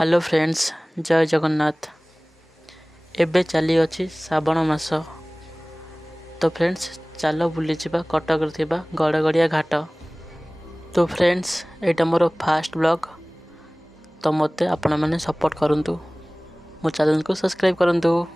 Hello friends, जय जगन्नाथ। एबे चली अछि श्रावण मास। तो फ्रेंड्स चलो बुली जावा कटक थिबा गड़गड़िया घाट। तो फ्रेंड्स एटा मोर फास्ट ब्लॉग। तो मते आपण माने सपोर्ट करंतु, मो चैनल को सब्सक्राइब करंतु।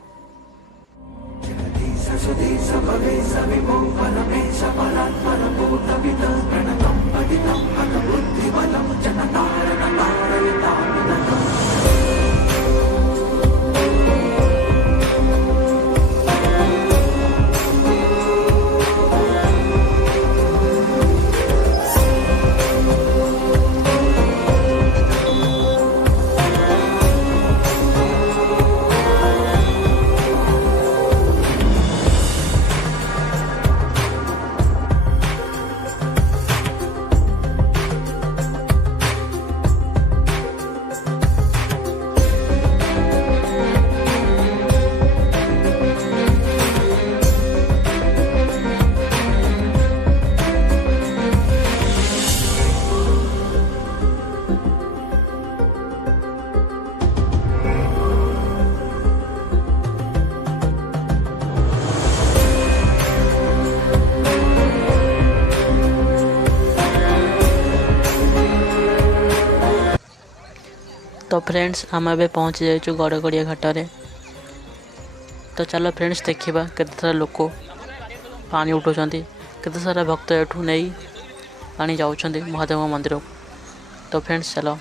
तो फ्रेंड्स आम ए पहुँची जाइए गड़गड़िया घाटे। तो चलो फ्रेंड्स देखा केते सारा लोक पानी उठाऊँ, केते सारा भक्त एठू नहीं पानी जाऊँच महादेव मंदिर। तो फ्रेंड्स चलो।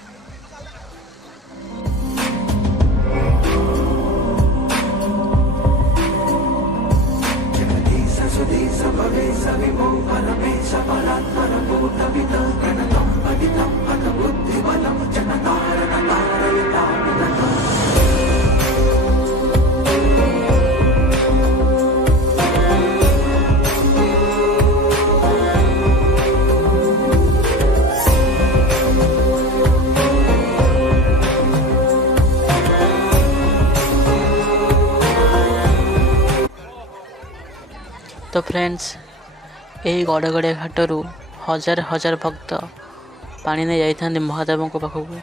तो फ्रेंड्स यही गड़गड़िया घाटू हजार हजार भक्त पानी नहीं जाता महादेव पाखक।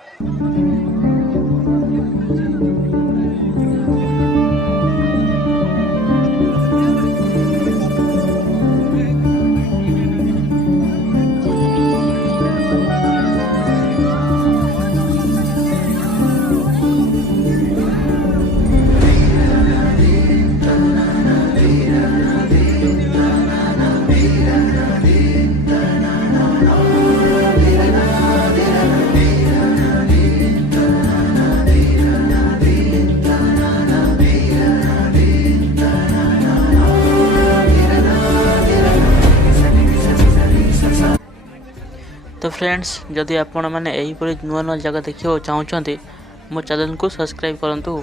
तो फ्रेंड्स जदि आपण मैंने यहीपरी नुआ नुआ जगह देखा चाहते मो चैनल को सब्सक्राइब करंतु।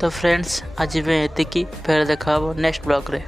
तो फ्रेंड्स आज एतिकी फेर देखा नेक्स्ट ब्लॉग रे।